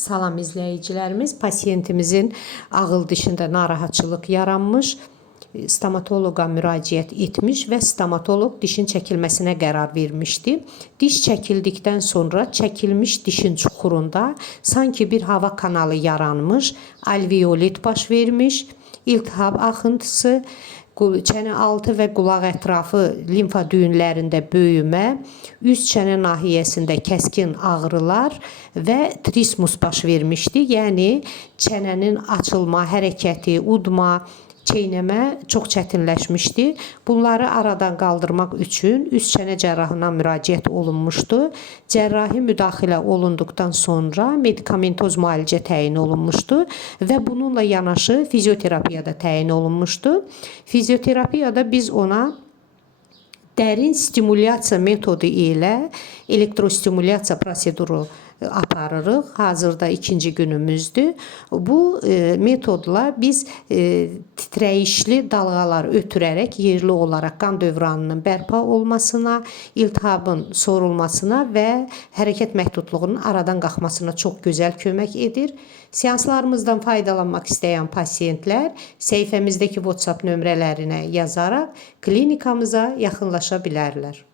Salam izləyicilərimiz, pasiyentimizin ağıl dişində narahatçılıq yaranmış, stomatoloqa müraciət etmiş və stomatoloq dişin çəkilməsinə qərar vermişdi. Diş çəkildikdən sonra çəkilmiş dişin çuxurunda sanki bir hava kanalı yaranmış, alveolit baş vermiş, iltihab axıntısı, çənə altı və qulaq ətrafı limfa düyünlərində böyümə, üst çənə nahiyəsində kəskin ağrılar və trismus baş vermişdi. Yəni çənənin açılma hərəkəti, udma, çeynəmə çox çətinləşmişdi. Bunları aradan qaldırmaq üçün üst çənə cərrahına müraciət olunmuşdu. Cərrahi müdaxilə olunduqdan sonra medikamentoz müalicə təyin olunmuşdu və bununla yanaşı fizioterapiya da təyin olunmuşdu. Fizioterapiyada biz ona dərin stimulyasiya metodu ilə elektrostimulyasiya proseduru aparırıq. Hazırda 2-ci günümüzdür. Bu metodla biz titrəyişli dalğalar ötürərək yerli olaraq qan dövranının bərpa olmasına, iltihabın sorulmasına və hərəkət məhdudluğunun aradan qalxmasına çox gözəl kömək edir. Seanslarımızdan faydalanmaq istəyən pasiyentlər səhifəmizdəki WhatsApp nömrələrinə yazaraq klinikamıza yaxınlaşa bilərlər.